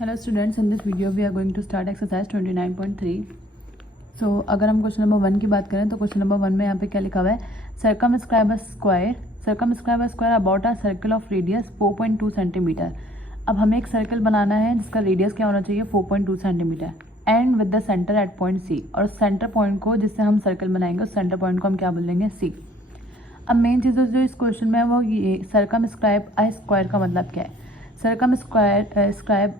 Hello students, in this video we are going to start exercise 29.3. So अगर हम question number 1 की बात करें तो क्वेश्चन नंबर 1 में यहाँ पे क्या लिखा हुआ है, circumscribe a square about a circle of radius 4.2 centimetre. अब हमें एक सर्कल बनाना है जिसका रेडियस क्या होना चाहिए 4.2 centimetre and with the centre at point C, और सेंटर पॉइंट को जिससे हम सर्कल बनाएंगे उस सेंटर पॉइंट को हम क्या बोलेंगे सी। अब मेन चीज़ जो इस क्वेश्चन में है वो ये सर्कमस्क्राइब अ स्क्वायर का मतलब क्या है। सर्कमस्क्राइब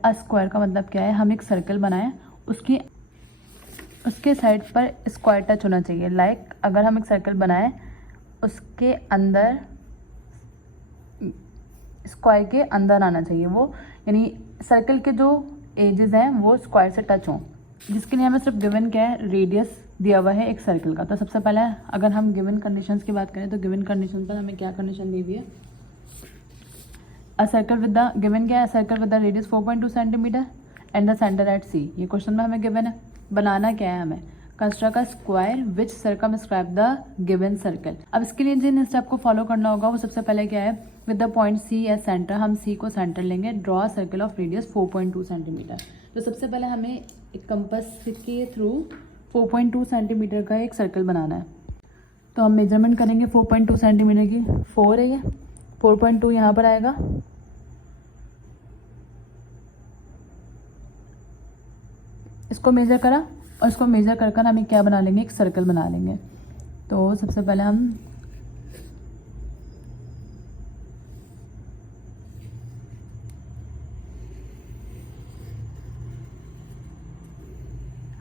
अ स्क्वायर का मतलब क्या है, हम एक सर्कल बनाएं उसके साइड पर स्क्वायर टच होना चाहिए। लाइक अगर हम एक सर्कल बनाएं उसके अंदर स्क्वायर के अंदर आना चाहिए वो, यानी सर्कल के जो एजेस हैं वो स्क्वायर से टच हों, जिसके लिए हमें सिर्फ गिवन क्या है, रेडियस दिया हुआ है एक सर्कल का। तो सबसे पहले अगर हम गिवन कंडीशंस की बात करें तो गिवन कंडीशन पर हमें क्या कंडीशन दी हुई है, a circle with the given क्या है, circle with the radius 4.2 centimetre and the centre at C. ये क्वेश्चन में हमें गिवन है। बनाना क्या है हमें, construct a square which circumscribe the given circle. अब इसके लिए जिन स्टेप को फॉलो करना होगा वो सबसे पहले क्या है, with the point C as centre, हम सी को सेंटर लेंगे, draw circle of radius 4.2 centimetre. तो सबसे पहले हमें एक कंपास के थ्रू 4.2 सेंटीमीटर का एक सर्कल बनाना है। तो हम मेजरमेंट करेंगे 4.2 सेंटीमीटर की, 4 है ये, 4.2 यहाँ पर आएगा, इसको मेज़र करा और इसको मेज़र कर हम क्या बना लेंगे, एक सर्कल बना लेंगे। तो सबसे पहले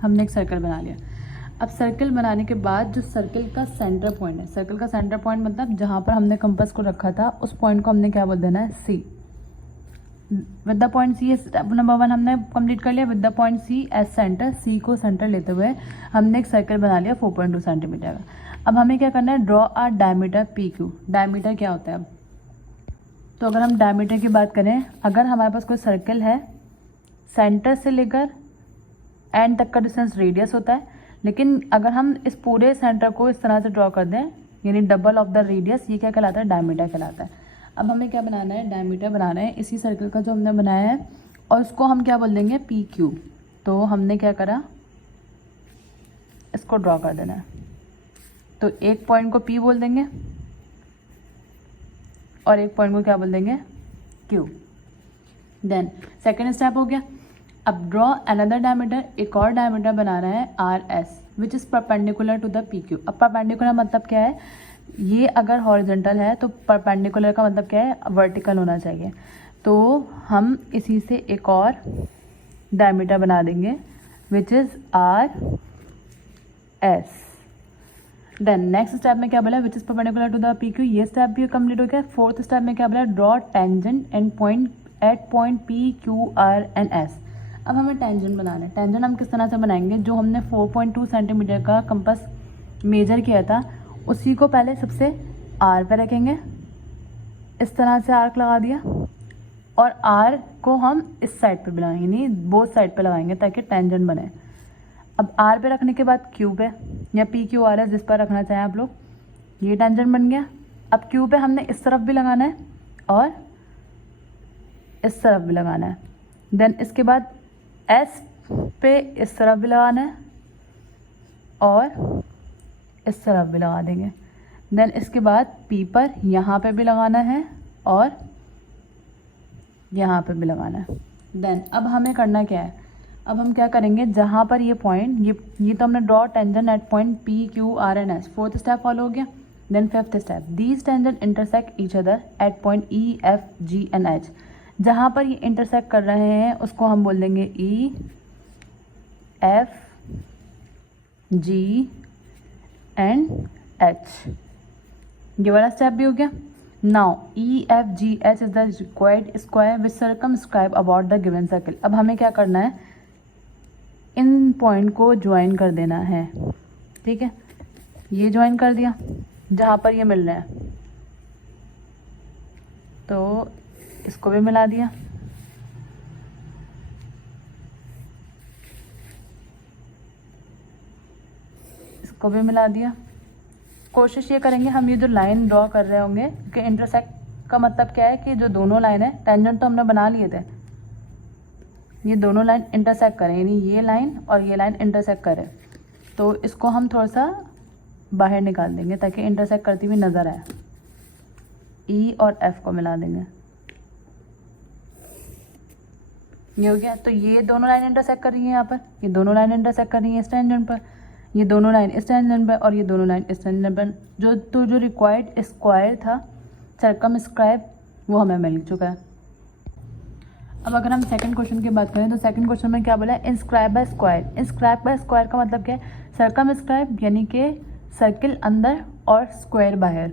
हमने एक सर्कल बना लिया। अब सर्कल बनाने के बाद जो सर्कल का सेंटर पॉइंट है, सर्कल का सेंटर पॉइंट मतलब जहाँ पर हमने कंपास को रखा था उस पॉइंट को हमने क्या बोल देना है, C. With the point C, step number 1 हमने कंप्लीट कर लिया। With the point C as centre, C को सेंटर लेते हुए हमने एक सर्कल बना लिया 4.2 सेंटीमीटर का। अब हमें क्या करना है, draw a diameter P Q. Diameter क्या होता है अब, तो अगर हम डायमीटर की बात करें, अगर हमारे पास कोई सर्कल है सेंटर से लेकर एंड तक का डिस्टेंस रेडियस होता है, लेकिन अगर हम इस पूरे सेंटर को इस तरह से ड्रॉ कर दें यानी डबल ऑफ द रेडियस, ये क्या कहलाता है, डायमीटर कहलाता है। अब हमें क्या बनाना है, डायमीटर बनाना है इसी सर्कल का जो हमने बनाया है, और उसको हम क्या बोल देंगे, पी क्यू। तो हमने क्या करा, इसको ड्रॉ कर देना है। तो एक पॉइंट को पी बोल देंगे और एक पॉइंट को क्या बोल देंगे, क्यू। देन सेकेंड स्टेप हो गया। अब ड्रॉ अनदर डायमीटर, एक और डायमीटर बनाना है R S which is perpendicular to the P Q. अब परपेंडिकुलर मतलब क्या है, ये अगर हॉरिजॉन्टल है तो परपेंडिकुलर का मतलब क्या है, वर्टिकल होना चाहिए। तो हम इसी से एक और डायमीटर बना देंगे which is R S. Then next step में क्या बोला, which is perpendicular to the P Q, ये स्टेप भी कंप्लीट हो गया। फोर्थ स्टेप में क्या बोला, draw tangent and point at point P Q R and S. अब हमें टेंजेंट बनाना है। टेंजेंट हम किस तरह से बनाएंगे, जो हमने 4.2 सेंटीमीटर का कंपास मेजर किया था उसी को पहले सबसे आर पे रखेंगे, इस तरह से आर्क लगा दिया, और आर को हम इस साइड पे बनाएंगे, यानी बोथ साइड पे लगाएंगे ताकि टेंजेंट बने। अब आर पे रखने के बाद क्यू पे या पी क्यू आर एस जिस पर रखना चाहें आप लोग, ये टेंजेंट बन गया। अब क्यू पे हमने इस तरफ भी लगाना है और इस तरफ भी लगाना है। देन इसके बाद एस पे इस तरफ भी लगाना है और इस तरफ भी लगा देंगे। देन इसके बाद पी पर यहाँ पे भी लगाना है और यहाँ पे भी लगाना है। देन अब हमें करना क्या है, अब हम क्या करेंगे, जहाँ पर ये पॉइंट, ये तो हमने draw tangent at point P Q R and S, fourth step follow हो गया। Then fifth step, these tangent intersect each other at point E F G and H. जहाँ पर ये इंटरसेक्ट कर रहे हैं उसको हम बोल देंगे ई एफ जी एंड एच। ये वाला स्टेप भी हो गया। Now E F ji H is the required square which circumscribe about the given circle. अब हमें क्या करना है, इन पॉइंट को ज्वाइन कर देना है। ठीक है, ये ज्वाइन कर दिया जहाँ पर ये मिल रहे हैं, तो इसको भी मिला दिया। इसको भी मिला दिया। कोशिश ये करेंगे हम ये जो लाइन ड्रॉ कर रहे होंगे कि इंटरसेक्ट का मतलब क्या है कि जो दोनों लाइन है, टेंजेंट तो हमने बना लिए थे, ये दोनों लाइन इंटरसेक्ट करें, यानी ये लाइन और ये लाइन इंटरसेक्ट करें, तो इसको हम थोड़ा सा बाहर निकाल देंगे ताकि इंटरसेक्ट करती हुई नज़र आए। ई और एफ को मिला देंगे, ये हो गया। तो ये दोनों लाइन इंटरसेक्ट कर रही है यहाँ पर, ये दोनों लाइन इंटरसेक्ट कर रही है इस टेंजेंट पर, ये दोनों लाइन इस टेंजेंट पर और ये दोनों लाइन इस टेंजेंट पर। जो रिक्वायर्ड स्क्वायर था सर्कमस्क्राइब वो हमें मिल चुका है। अब अगर हम सेकंड क्वेश्चन की बात करें तो सेकंड क्वेश्चन में क्या बोला है, inscribe bye square. Inscribe bye square का मतलब क्या है, सर्कमस्क्राइब यानी कि सर्किल अंदर और स्क्वायर बाहर।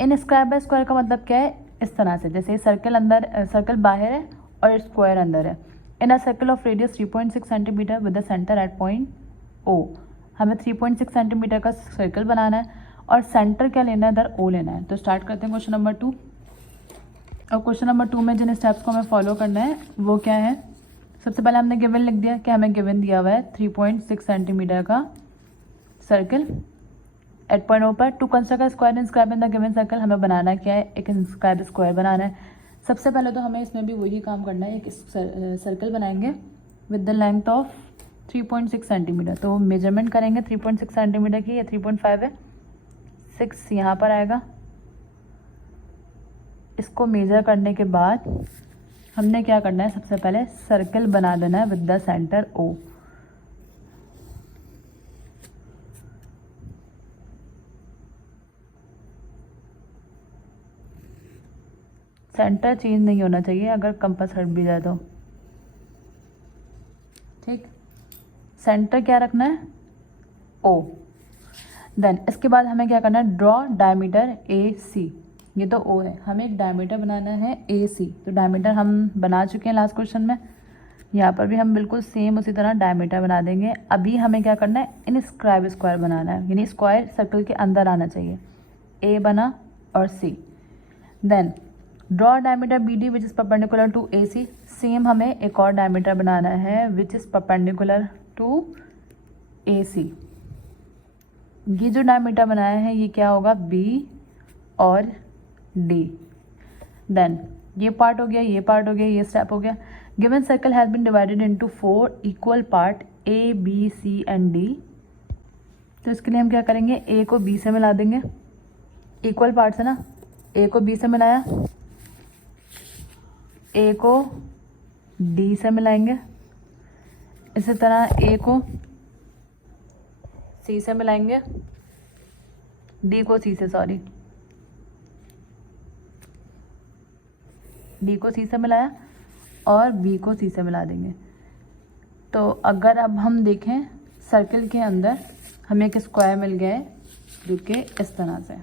इनस्क्राइब बाय स्क्वायर का मतलब क्या है, इस तरह से, जैसे सर्कल अंदर, सर्कल बाहर है और स्क्वायर अंदर है। In a circle of radius 3.6 centimetre with the centre at point O. हमें 3.6 सेंटीमीटर का सर्कल बनाना है और सेंटर क्या लेना है, इधर ओ लेना है। तो स्टार्ट करते हैं क्वेश्चन नंबर 2। और क्वेश्चन नंबर 2 में जिन स्टेप्स को हमें फॉलो करना है वो क्या है, सबसे पहले हमने गिवन लिख दिया कि हमें गिवन दिया हुआ है 3.6 सेंटीमीटर का सर्कल एट पॉइंट ओ पर। To construct square inscribe in the given circle, हमें बनाना क्या है, एक इंस्क्राइब स्क्वायर बनाना है। सबसे पहले तो हमें इसमें भी वही काम करना है, एक सर्कल बनाएंगे with the length of 3.6 centimetre. तो मेजरमेंट करेंगे 3.6 सेंटीमीटर की, या 3.5 है, 6 यहाँ पर आएगा। इसको मेजर करने के बाद हमने क्या करना है, सबसे पहले सर्कल बना देना है with the centre O. Centre change नहीं होना चाहिए अगर कंपास हट भी जाए तो, ठीक। सेंटर क्या रखना है, ओ। देन इसके बाद हमें क्या करना है, ड्रॉ डायमीटर ए सी। ये तो ओ है, हमें एक डायमीटर बनाना है ए सी। तो डायमीटर हम बना चुके हैं लास्ट क्वेश्चन में, यहाँ पर भी हम बिल्कुल सेम उसी तरह डायमीटर बना देंगे। अभी हमें क्या करना है, इनस्क्राइब स्क्वायर बनाना है, यानी स्क्वायर सर्कल के अंदर आना चाहिए। ए बना और C. Then draw diameter B D which is perpendicular to A C. Same हमें एक और डायमीटर बनाना है which is perpendicular to A C. ये जो डायमीटर बनाया है ये क्या होगा, बी और डी। देन ये पार्ट हो गया, ये पार्ट हो गया, ये स्टेप हो गया। Given circle has been divided into 4 equal part A B C and D. तो इसके लिए हम क्या करेंगे, ए को बी से मिला देंगे, इक्वल पार्ट्स है ना, ए को बी से मिलाया, ए को डी से मिलाएंगे, इसी तरह ए को सी से मिलाएंगे, डी को सी से, सॉरी, डी को सी से मिलाया और बी को सी से मिला देंगे। तो अगर अब हम देखें सर्कल के अंदर हमें एक स्क्वायर मिल गया है जो कि इस तरह से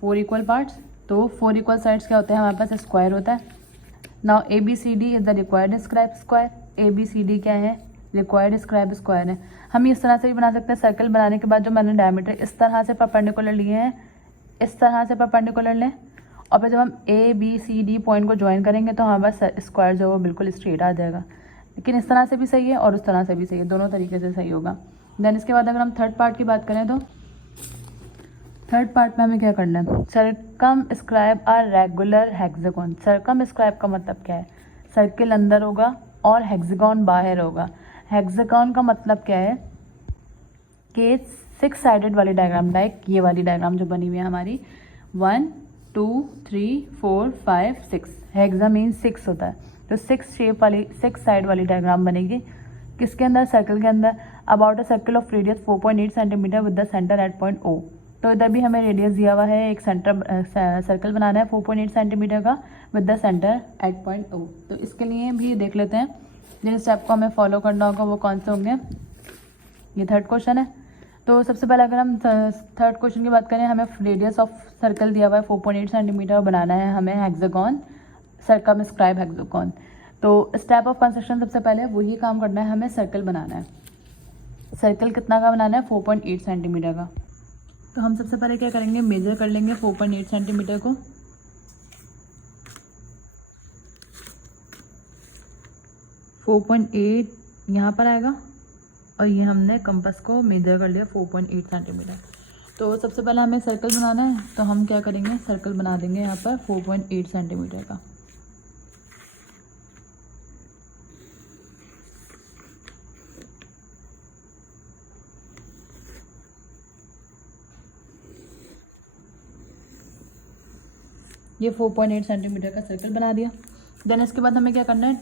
4 इक्वल पार्ट्स। तो 4 इक्वल साइड्स क्या होते हैं, हमारे पास स्क्वायर होता है। Now A B C D is the required scribe square. A B C D क्या है, रिक्वायर्ड स्क्राइब स्क्वायर है। हम इस तरह से भी बना सकते हैं, सर्कल बनाने के बाद जो मैंने डायमीटर इस तरह से परपेंडिकुलर लिए हैं, इस तरह से परपेंडिकुलर लें, और फिर जब हम A B C D point को ज्वाइन करेंगे तो हमारे पास स्क्वायर जो है वो बिल्कुल स्ट्रेट आ जाएगा। लेकिन इस तरह से भी सही है और उस तरह से भी सही है, दोनों तरीके से सही होगा। देन इसके बाद अगर हम थर्ड पार्ट की बात करें तो थर्ड पार्ट में हमें क्या करना है, circumscribe a regular hexagon. Circumscribe का मतलब क्या है, सर्किल अंदर होगा और हेक्सागोन बाहर होगा। हेक्सागोन का मतलब क्या है कि 6 साइडेड वाली डायग्राम, लाइक ये वाली डायग्राम जो बनी हुई है हमारी, 1 2 3 4 5 6, हेक्सा मीन 6 होता है। तो 6 शेप वाली 6 साइड वाली डायग्राम बनेगी, किसके अंदर, सर्कल के अंदर। About a circle of radius 4.8 centimetre with the centre at point O. तो इधर भी हमें रेडियस दिया हुआ है, एक सेंटर सर्कल बनाना है 4.8 सेंटीमीटर का with the centre at point O. तो इसके लिए भी देख लेते हैं जिन स्टेप को हमें फॉलो करना होगा वो कौन से होंगे। ये थर्ड क्वेश्चन है। तो सबसे पहले अगर हम थर्ड क्वेश्चन की बात करें, हमें रेडियस ऑफ सर्कल दिया हुआ है 4.8 सेंटीमीटर, बनाना है हमें हेक्सागोन, सर्कमस्क्राइब हेक्सागोन। तो स्टेप ऑफ कंस्ट्रक्शन सबसे पहले वही काम करना है, हमें सर्कल बनाना है। सर्कल कितना का बनाना है, 4.8 सेंटीमीटर का। तो हम सबसे पहले क्या करेंगे, मेजर कर लेंगे 4.8 सेंटीमीटर को। यहाँ पर आएगा और ये हमने कंपास को मेजर कर लिया 4.8 सेंटीमीटर। तो सबसे पहले हमें सर्कल बनाना है, तो हम क्या करेंगे, सर्कल बना देंगे यहाँ पर 4.8 सेंटीमीटर का। ये 4.8 सेंटीमीटर का सर्कल बना दिया। देन इसके बाद हमें क्या करना है,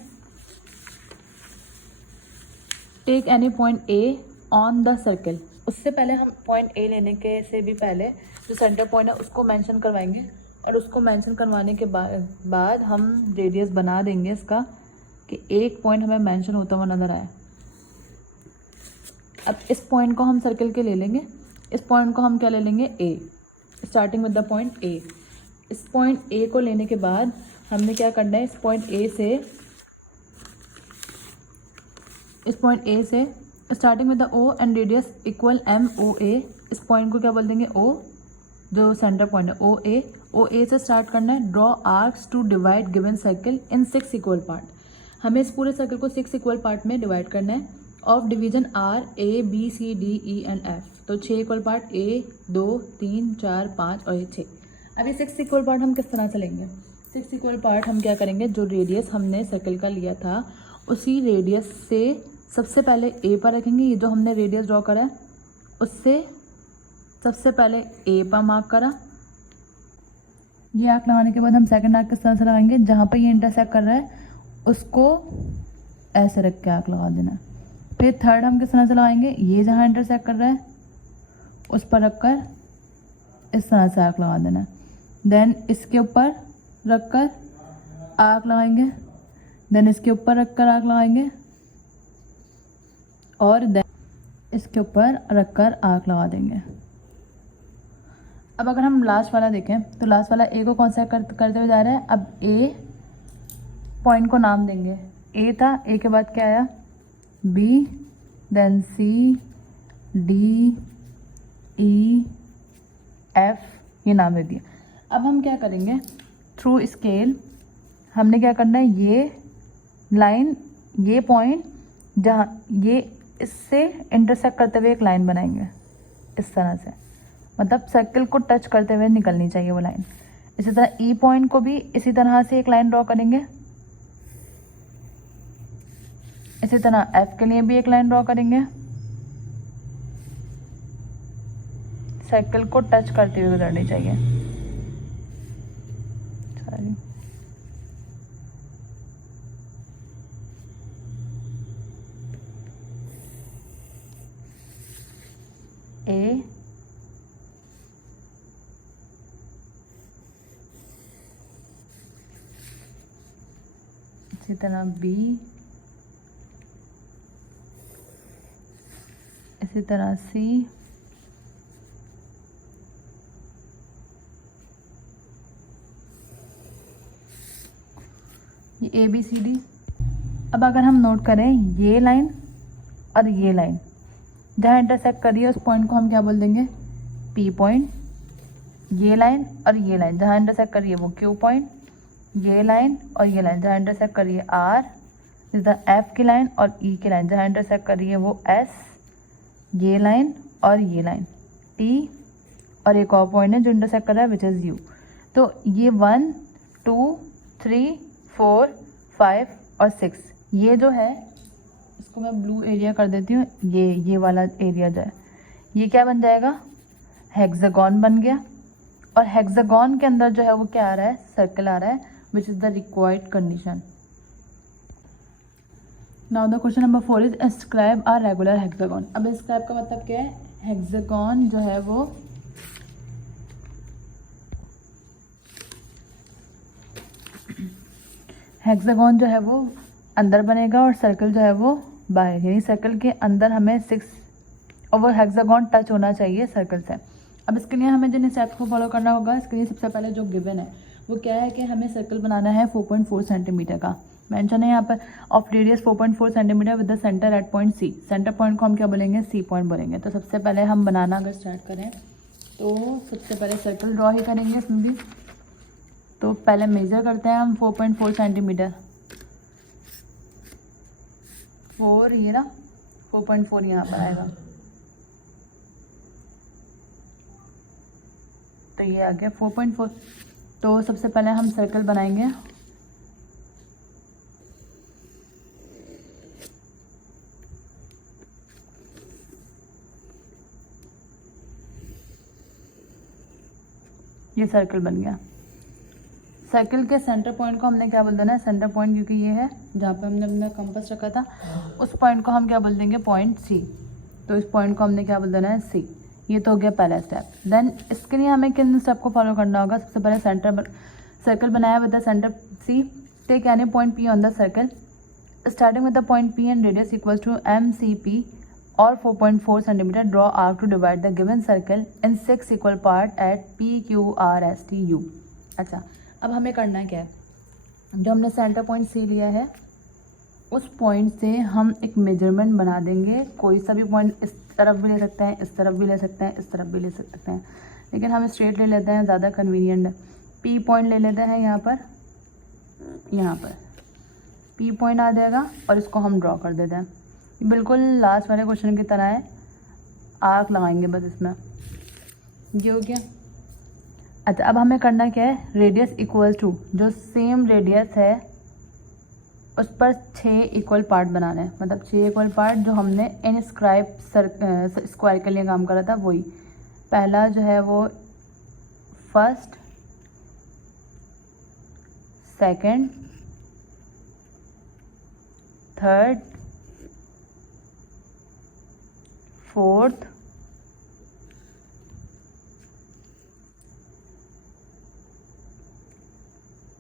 take any point A on the circle. उससे पहले हम पॉइंट ए लेने के से भी पहले जो सेंटर पॉइंट है उसको मेंशन करवाएंगे, और उसको मेंशन करवाने के बाद हम रेडियस बना देंगे इसका कि एक पॉइंट हमें मेंशन होता हुआ नज़र आए। अब इस पॉइंट को हम सर्कल के ले लेंगे, इस पॉइंट को हम क्या ले लेंगे, A, starting with the point A. इस पॉइंट ए को लेने के बाद हमने क्या करना है, इस पॉइंट ए से starting with the O and radius equal M O A, इस पॉइंट को क्या बोल देंगे, ओ, जो सेंटर पॉइंट है ओ ए से स्टार्ट करना है। Draw arcs to divide given circle in 6 equal part. हमें इस पूरे सर्कल को 6 इक्वल पार्ट में डिवाइड करना है। Of division are A B C D E and F, तो 6 इक्वल पार्ट, 1 2 3 4 5 और ये 6। अब ये 6 इक्वल पार्ट हम किस तरह से लेंगे, 6 इक्वल पार्ट हम क्या करेंगे, जो रेडियस हमने सर्कल का लिया था उसी रेडियस से सबसे पहले ए पर रखेंगे। ये जो हमने रेडियस ड्रॉ करा है उससे सबसे पहले ए पर मार्क करा। ये आर्क लगाने के बाद हम सेकंड आर्क किस तरह से लगाएंगे, जहाँ पर ये इंटरसेक्ट कर रहा है उसको ऐसे रख के आर्क लगा देना है। फिर थर्ड हम किस तरह से लगाएंगे, ये जहाँ इंटरसेक्ट कर रहा है उस पर रखकर इस तरह से आर्क लगा देना है। देन इसके ऊपर रखकर आर्क लगाएंगे, देन इसके ऊपर रखकर आर्क लगाएंगे, और देन इसके ऊपर रखकर आर्क लगा देंगे। अब अगर हम लास्ट वाला देखें तो लास्ट वाला ए को कौन सा करते हुए जा रहा है। अब ए पॉइंट को नाम देंगे, ए था, ए के बाद क्या आया, बी, देन सी, डी, ई, एफ, ये नाम दे दिया। अब हम क्या करेंगे, थ्रू स्केल हमने क्या करना है, ये लाइन, ये पॉइंट जहाँ ये इससे इंटरसेक्ट करते हुए एक लाइन बनाएंगे इस तरह से, मतलब सर्कल को टच करते हुए निकलनी चाहिए वो लाइन। इसी तरह ई पॉइंट को भी इसी तरह से एक लाइन ड्रॉ करेंगे। इसी तरह एफ के लिए भी एक लाइन ड्रॉ करेंगे, सर्कल को टच करते हुए गुजरनी चाहिए। सॉरी, ए, इसी तरह बी, इसी तरह सी, ये ए बी सी डी। अब अगर हम नोट करें ये लाइन और ये लाइन जहाँ इंटरसेक्ट कर रही है उस पॉइंट को हम क्या बोल देंगे, पी पॉइंट। ये लाइन और ये लाइन जहाँ इंटरसेक्ट कर रही है वो क्यू पॉइंट। ये लाइन और ये लाइन जहाँ इंटरसेक्ट कर रही है आर, इस द एफ की लाइन और ई की लाइन जहाँ इंटरसेक्ट कर रही है वो एस। ये लाइन और ये लाइन टी, और एक और पॉइंट है जो इंटरसेक्ट कर रहा है विच इज़ यू। तो ये 1 2 3 4 5 और 6, ये जो है इसको मैं ब्लू एरिया कर देती हूँ। ये वाला एरिया जो है ये क्या बन जाएगा, हेक्सागोन बन गया। और हेक्सागोन के अंदर जो है वो क्या आ रहा है, सर्कल आ रहा है, which is the required condition. Now the question number 4 is escribe a regular hexagon. अब एस्क्राइब का मतलब क्या है, हेक्सागोन जो है वो हेक्सागोन जो है वो अंदर बनेगा और सर्कल जो है वो बाहर, यानी सर्कल के अंदर हमें 6 और वो हेक्सागोन टच होना चाहिए सर्कल से। अब इसके लिए हमें जिन स्टेप्स को फॉलो करना होगा, इसके लिए सबसे पहले जो गिवन है वो क्या है कि हमें सर्कल बनाना है 4.4 सेंटीमीटर का। मेंशन है यहाँ पर of radius 4.4 centimetre with the centre at point C. Centre point को हम क्या बोलेंगे, सी पॉइंट बोलेंगे। तो सबसे पहले हम बनाना अगर स्टार्ट करें तो सबसे पहले सर्कल ड्रॉ ही करेंगे इसमें भी। तो पहले मेज़र करते हैं हम 4.4 सेंटीमीटर, 4 ये ना 4.4 यहाँ पर आएगा, तो ये आ गया 4.4। तो सबसे पहले हम सर्कल बनाएंगे। ये सर्कल बन गया। सर्किल के सेंटर पॉइंट को हमने क्या बोल देना है, सेंटर पॉइंट, क्योंकि ये है जहाँ पे हमने अपना कंपास रखा था, उस पॉइंट को हम क्या बोल देंगे, पॉइंट सी। तो इस पॉइंट को हमने क्या बोल देना है, सी। ये तो हो गया पहला स्टेप। देन इसके लिए हमें किन स्टेप को फॉलो करना होगा, सबसे पहले सर्कल बनाया with the centre C, take any point P on the circle starting with the point P and radius equals to MCP or 4.4 centimeter. Draw arc to divide the given circle in 6 equal part at P, Q, R, S, T, U. अच्छा, अब हमें करना क्या है, जो हमने centre point C लिया है उस पॉइंट से हम एक मेजरमेंट बना देंगे। कोई सा भी पॉइंट इस तरफ भी ले सकते हैं, इस तरफ भी ले सकते हैं, इस तरफ भी ले सकते हैं, लेकिन हम स्ट्रेट ले लेते हैं, ज़्यादा कन्वीनियंट है। P पॉइंट ले लेते हैं यहाँ पर P पॉइंट आ जाएगा और इसको हम ड्रॉ कर देते हैं। बिल्कुल लास्ट वाले क्वेश्चन की तरह है, आर्क लगाएंगे बस इसमें। ये हो गया। अच्छा, अब हमें करना क्या है, रेडियस इक्वल टू जो सेम रेडियस है उस पर 6 इक्वल पार्ट बनाना है, मतलब 6 इक्वल पार्ट जो हमने इनस्क्राइब स्क्वायर के लिए काम करा था वही। पहला जो है वो first, second, third, fourth,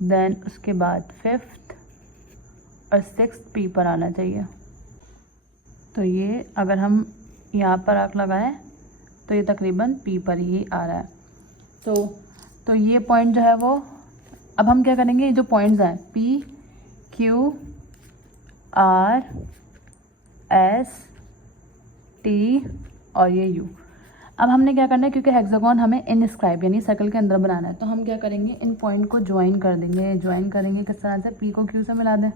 then उसके बाद फिफ्थ और सिक्स्थ पी पर आना चाहिए। तो ये अगर हम यहाँ पर आर्क लगाएं तो ये तकरीबन पी पर ही आ रहा है। तो ये पॉइंट जो है वो, अब हम क्या करेंगे, ये जो पॉइंट्स हैं P, Q, R, S, T और ये यू, अब हमने क्या करना है, क्योंकि हेक्सागोन हमें इनस्क्राइब यानी सर्कल के अंदर बनाना है, तो हम क्या करेंगे, इन पॉइंट को ज्वाइन कर देंगे। ज्वाइन करेंगे किस तरह से, पी को क्यू से मिला दें,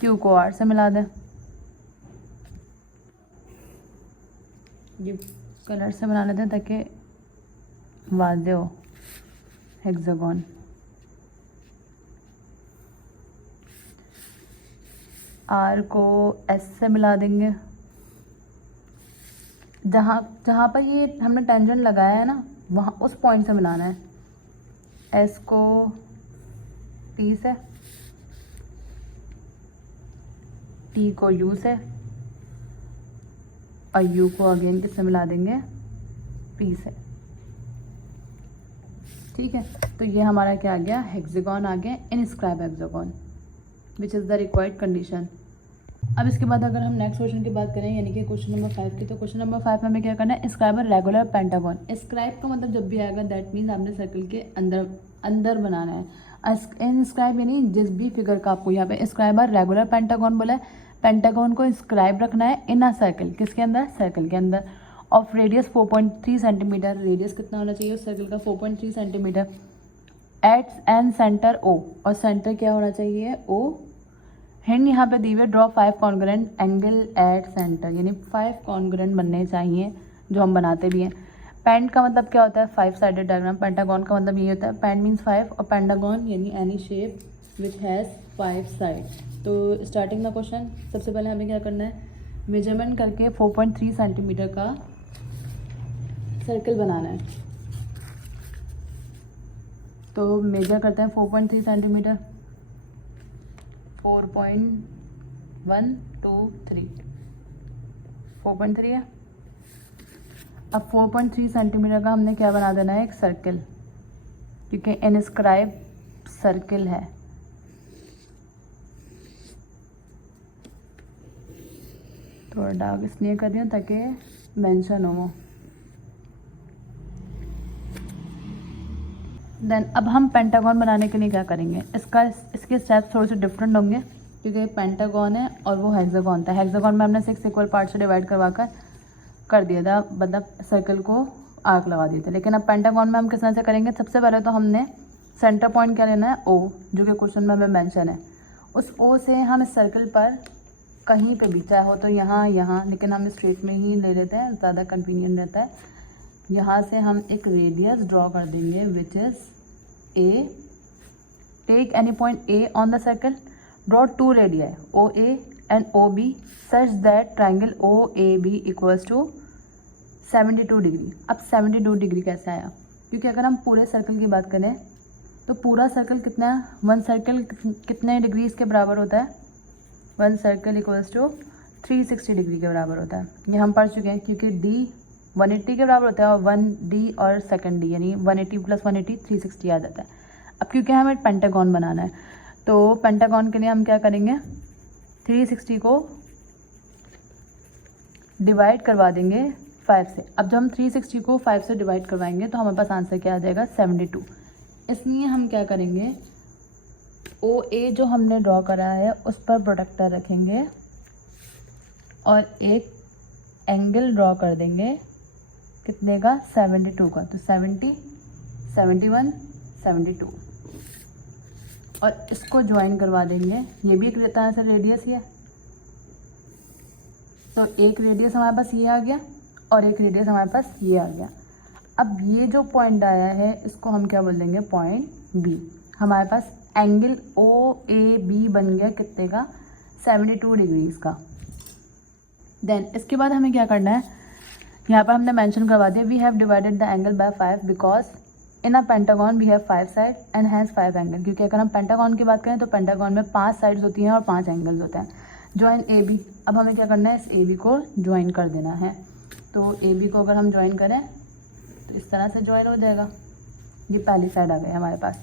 क्यू को आर से मिला दें, ये कलर से बना लेते हैं ताकि वाज़ेह हो हेक्सागोन। आर को एस से मिला देंगे, जहाँ पर ये हमने टेंजेंट लगाया है ना वहाँ उस पॉइंट से मिलाना है। एस को टी से, टी को यू से और यू को अगेन किससे मिला देंगे, पी से। ठीक है, तो ये हमारा क्या आ गया, हेक्सागोन आ गया, inscribe hexagon which is the required condition. अब इसके बाद अगर हम नेक्स्ट क्वेश्चन की बात करें यानी कि क्वेश्चन नंबर 5 की, तो क्वेश्चन नंबर 5 में हमें क्या करना है, स्क्राइब रेगुलर पेंटागन। स्क्राइब का मतलब जब भी आएगा दैट मीन्स आपने सर्कल के अंदर बनाना है। इंस्क्राइब यानी जिस भी फिगर का आपको यहाँ पे स्क्राइब रेगुलर पेंटागन बोला है, पेंटागन को स्क्राइब रखना है इन अ सर्कल, किसके अंदर, सर्कल के अंदर, ऑफ रेडियस 4.3 सेंटीमीटर। रेडियस कितना होना चाहिए उस सर्कल का, 4.3 centimetre. At and centre O, और सेंटर क्या होना चाहिए, ओ। हिंड यहाँ पे दी हुई, draw 5 congruent angle at centre, यानी 5 कॉन्ग्रुएंट बनने चाहिए जो हम बनाते भी हैं। पेंट का मतलब क्या होता है, 5 साइडेड डायग्राम। पेंटागन का मतलब ये होता है, पेंट मीन्स 5 और पेंटागन यानी any shape which has 5 side. तो स्टार्टिंग का क्वेश्चन, सबसे पहले हमें क्या करना है, मेजरमेंट करके 4.3 सेंटीमीटर का सर्कल बनाना है। तो मेजर करते हैं 4.3 सेंटीमीटर, 4.123, 4.3 है। अब 4.3 सेंटीमीटर का हमने क्या बना देना है, एक सर्कल, क्योंकि इनस्क्राइब सर्कल है। थोड़ा डार्क इसलिए कर रही हूँ ताकि मेंशन हो वो। देन अब हम पेंटागन बनाने के लिए क्या करेंगे, इसके स्टेप्स थोड़े से डिफरेंट होंगे, क्योंकि पेंटागन है और वो हेक्सागन था। हेक्सागन में हमने 6 इक्वल पार्ट से डिवाइड करवा कर दिया था, मतलब सर्कल को आर्क लगा दिए थे। लेकिन अब पेंटागन में हम किस तरह से करेंगे, सबसे पहले तो हमने सेंटर पॉइंट क्या लेना है, ओ, जो कि क्वेश्चन में हमें मेंशन है। उस ओ से हम इस सर्कल पर कहीं पे भी, चाहे हो तो यहाँ, लेकिन हम स्ट्रेट में ही ले लेते हैं, ज़्यादा कन्वीनियंट रहता है। यहाँ से हम एक रेडियस ड्रॉ कर देंगे which is A. Take any point A on the circle, draw 2 radius O A and O B such that triangle O A B equals to 72 degree. अब 72 डिग्री कैसे आया, क्योंकि अगर हम पूरे सर्कल की बात करें तो पूरा सर्कल कितना है, वन सर्कल कितने डिग्रीज के बराबर होता है, one circle equals to 360 degree के बराबर होता है। ये हम पढ़ चुके हैं, क्योंकि डी 180 के बराबर होता है और 1D और सेकंड डी यानी 180 + 180 360 आ जाता है। अब क्योंकि हमें पेंटागन बनाना है तो पेंटागन के लिए हम क्या करेंगे, 360 को डिवाइड करवा देंगे 5 से। अब जब हम 360 को 5 से डिवाइड करवाएंगे तो हमारे पास आंसर क्या आ जाएगा, 72। इसलिए हम क्या करेंगे, OA जो हमने ड्रॉ करा है उस पर प्रोडक्टर रखेंगे और एक एंगल ड्रॉ कर देंगे कितने का, 72 का। तो 70, 71, 72 और इसको ज्वाइन करवा देंगे। ये भी एक तरह से रेडियस ही है, तो एक रेडियस हमारे पास ये आ गया और एक रेडियस हमारे पास ये आ गया। अब ये जो पॉइंट आया है इसको हम क्या बोल देंगे, पॉइंट बी। हमारे पास एंगल OAB बन गया कितने का, 72 डिग्रीज का। देन इसके बाद हमें क्या करना है, यहाँ पर हमने मेंशन करवा दिया, we have divided the angle by 5 because in a pentagon we have 5 side and has 5 angle. क्योंकि अगर हम पेंटागन की बात करें तो पेंटागन में 5 साइड्स होती हैं और 5 एंगल्स होते हैं। ज्वाइन AB, अब हमें क्या करना है, इस AB को ज्वाइन कर देना है। तो AB को अगर हम ज्वाइन करें तो इस तरह से ज्वाइन हो जाएगा। ये पहली साइड आ गई हमारे पास।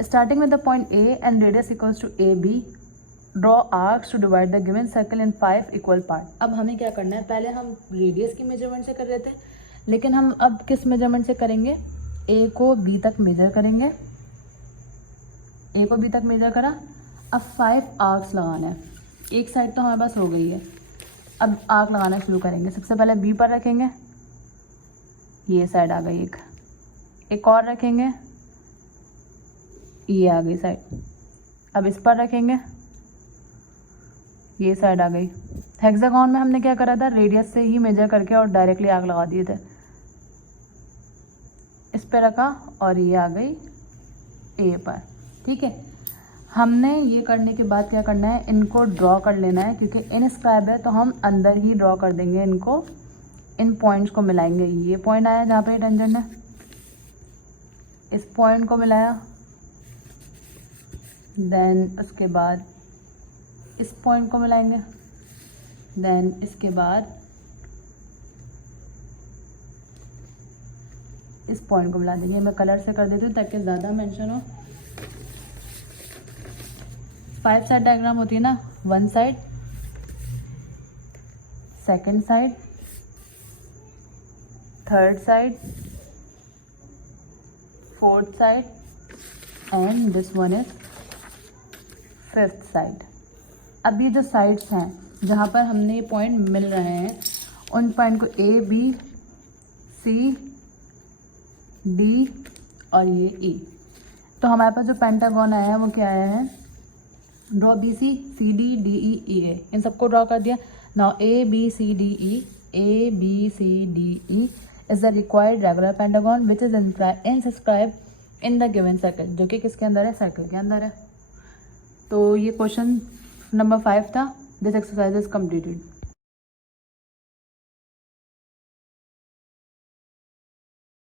Starting with the point A and radius equals to AB, draw arcs to divide the given circle in 5 equal part. अब हमें क्या करना है, पहले हम रेडियस की मेजरमेंट से कर रहे थे, लेकिन हम अब किस मेजरमेंट से करेंगे, A को B तक मेजर करेंगे। A को B तक मेजर करा, अब 5 आर्क्स लगाना है। एक साइड तो हमारे पास हो गई है, अब आर्क लगाना शुरू करेंगे। सबसे पहले B पर रखेंगे, ये साइड आ गई एक और रखेंगे, ये आ गई साइड। अब इस पर रखेंगे, ये साइड आ गई। हेक्सागन में हमने क्या करा था, रेडियस से ही मेजर करके और डायरेक्टली आग लगा दिए थे। इस पे रखा और ये आ गई A पर, ठीक है। हमने ये करने के बाद क्या करना है, इनको ड्रॉ कर लेना है। क्योंकि इनस्क्राइब है तो हम अंदर ही ड्रॉ कर देंगे इनको, इन पॉइंट्स को मिलाएंगे। ये पॉइंट आया जहाँ पे टेंजेंट है, इस पॉइंट को मिलाया, देन उसके बाद इस पॉइंट को मिलाएंगे, देन इसके बाद इस पॉइंट को मिला देंगे। मैं कलर से कर देती हूँ ताकि ज़्यादा मेंशन हो। 5 साइड डायग्राम होती है ना, 1 side, second side, third side, fourth side and this one is 5th side. अब ये जो साइड्स हैं जहाँ पर हमने ये पॉइंट मिल रहे हैं, उन पॉइंट को A, B, C, D और ये E। तो हमारे पास जो पेंटागन आया है वो क्या आया है, draw BC, CD, DE, EA, इन सबको ड्रॉ कर दिया। Now ABCDE, ABCDE is the required regular pentagon which is inscribe in the given circle, जो कि किसके अंदर है, सर्कल के अंदर है। तो ये क्वेश्चन नंबर 5 था। This exercise is completed.